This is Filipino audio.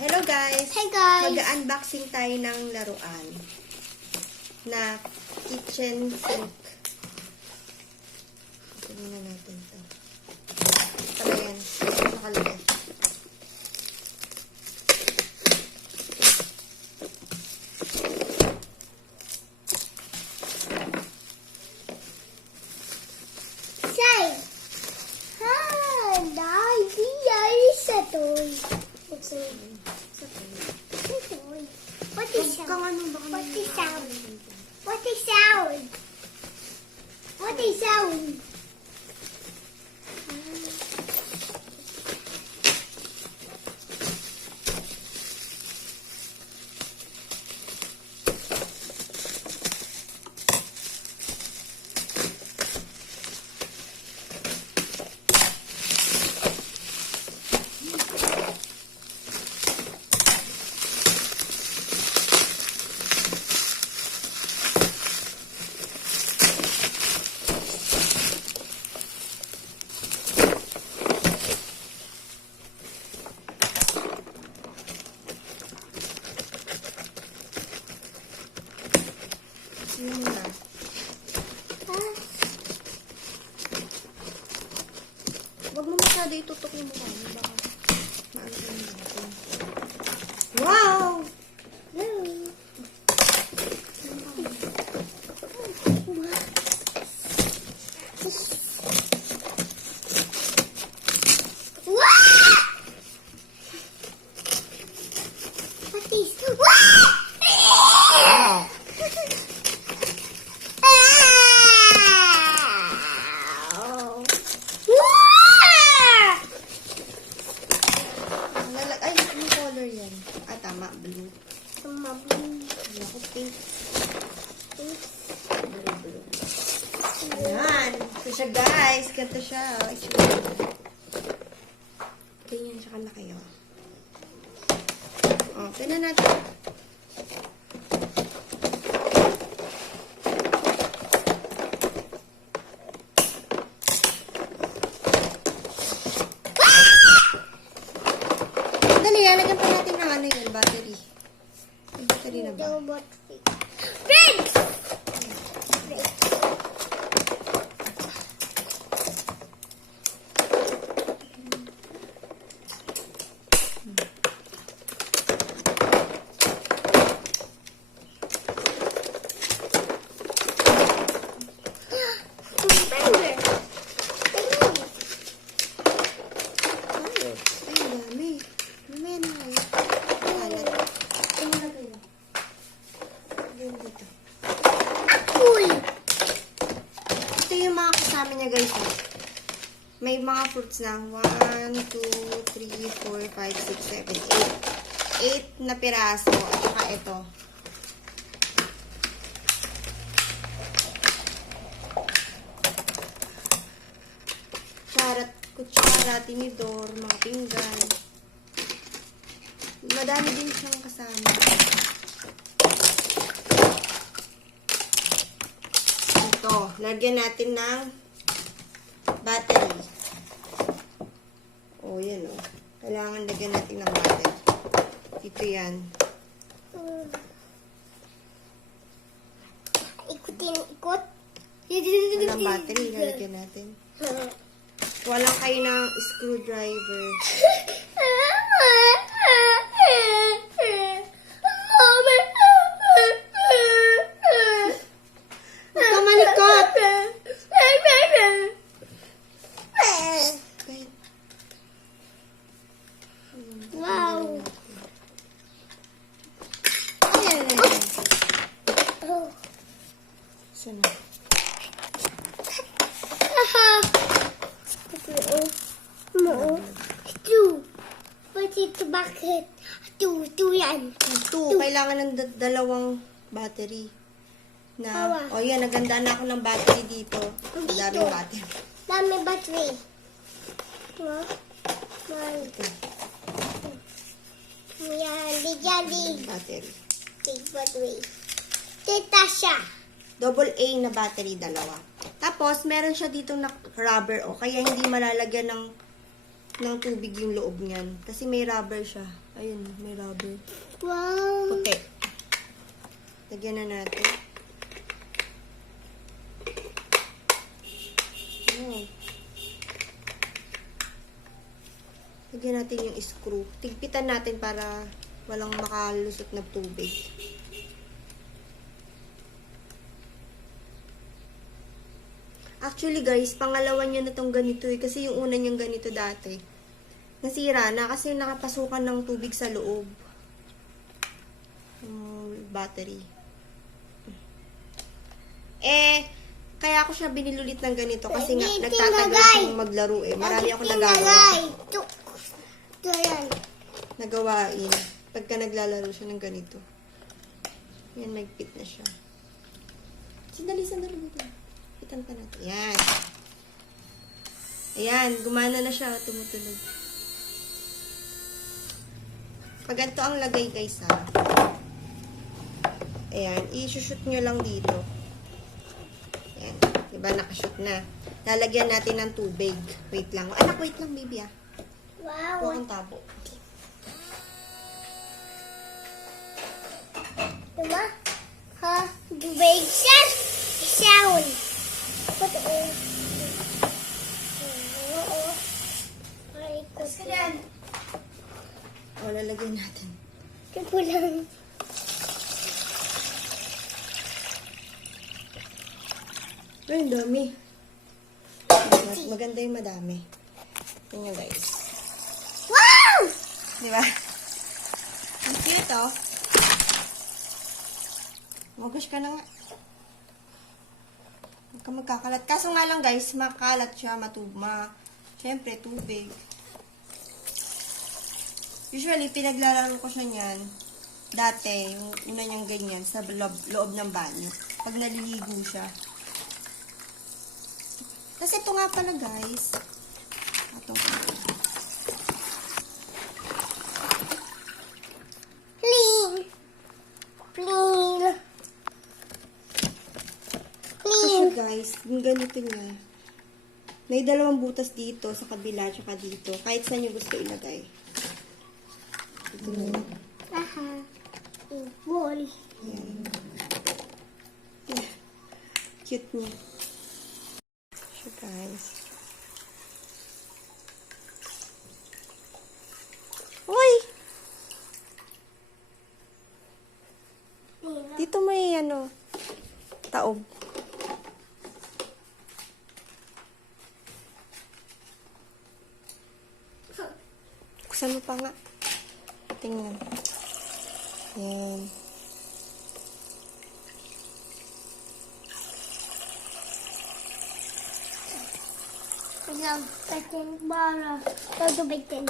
Hello guys! Hey guys! Mag-unboxing tayo ng laruan na kitchen sink. Tignan na natin ito. Para yan. Nakalagay. What is sound? What is sound? What is sound? Yun na. Huwag mo masyado itutok yung mukha mo. Baka maano ka yung natin. Wow! Ay, yung color yan. Ah, tama. Blue. Tama, blue. Ako, pink. Blue. Ayan. Ito siya, guys. Ganito siya. Ganyan siya kalaki, oh. Oh, tingnan natin. Lalagyan pa natin ng ano yun, battery. May battery na ba? Friends! Ito yung mga kasama niya, guys. May mga fruits na 1, 2, 3, 4, 5, 6, 7, 8. 8 na piraso. At saka ito. Kutsara, tinidor, mga pinggan. Madami din siyang kasama. Ito, lagyan natin ng battery. Oh, yan oh. Kailangan lagyan natin ng battery. Dito yan. Ikot. Walang battery, lalagyan natin. Walang kayo ng screwdriver. Wow. Sana. Two. What is the bucket? Two yan. Kailangan ng dalawang battery. Oh, yan. Naganda na ako ng battery dito. Daming battery. Dami battery. One. Yan, big Battery. Big battery. Tita siya. Double A na battery, dalawa. Tapos, meron siya dito na rubber, kaya hindi malalagyan ng ng tubig yung loob niyan. Kasi may rubber siya. Ayun, may rubber. Wow. Puti. Lagyan na natin. Oh. Lagyan natin yung screw. Tigpitan natin para walang makalusot na tubig. Actually guys, pangalawa niya na tong ganito eh. Kasi yung una niyang ganito dati, nasira na kasi nakapasukan ng tubig sa loob. Battery. Kaya ako siya binilulit ng ganito kasi nga nagtatagal siyang maglaro eh. Marami ako nagagawa. Nagawain. Pagka naglalaro siya ng ganito. Yan, nagpit na siya. Sandali dito. Pitan pa natin. Yan. Ayan, gumana na siya. Tumutunog. Pag ganito ang lagay guys ha. Ayan, i-shoot nyo lang dito. Ayan, diba nakashoot na. Lalagyan natin ng tubig. Wait lang. Anak, wait lang baby ah. Wow. Huwag kang tabo. Diba? Ha? Tubig siya. Sound. What is? Ay, kusin. O, lalagyan natin. Ito lang. Ay, ang dami. Maganda yung madami. Tingnan guys. Wow! Diba? Ang cute oh. Magush ka na nga. Huwag ka magkakalat. Kaso nga lang guys, makalat siya, Siyempre, tubig. Usually, pinaglalaro ko siya niyan. Dati, yung una niyang ganyan, sa loob ng banyo. Pag naliligo siya. Kasi ito nga pala guys. Ito. Clean. Clean. Ito siya guys. Yung ganito niya. May dalawang butas dito sa kabila tsaka dito. Kahit saan nyo gusto ilagay. Ito na. Aha. Ball. Ayan. Cute niya. Siya guys. Uy! Dito may taob. Buksan mo pa nga. Tingnan. Ayan. Lang, katin bara. Tubig din.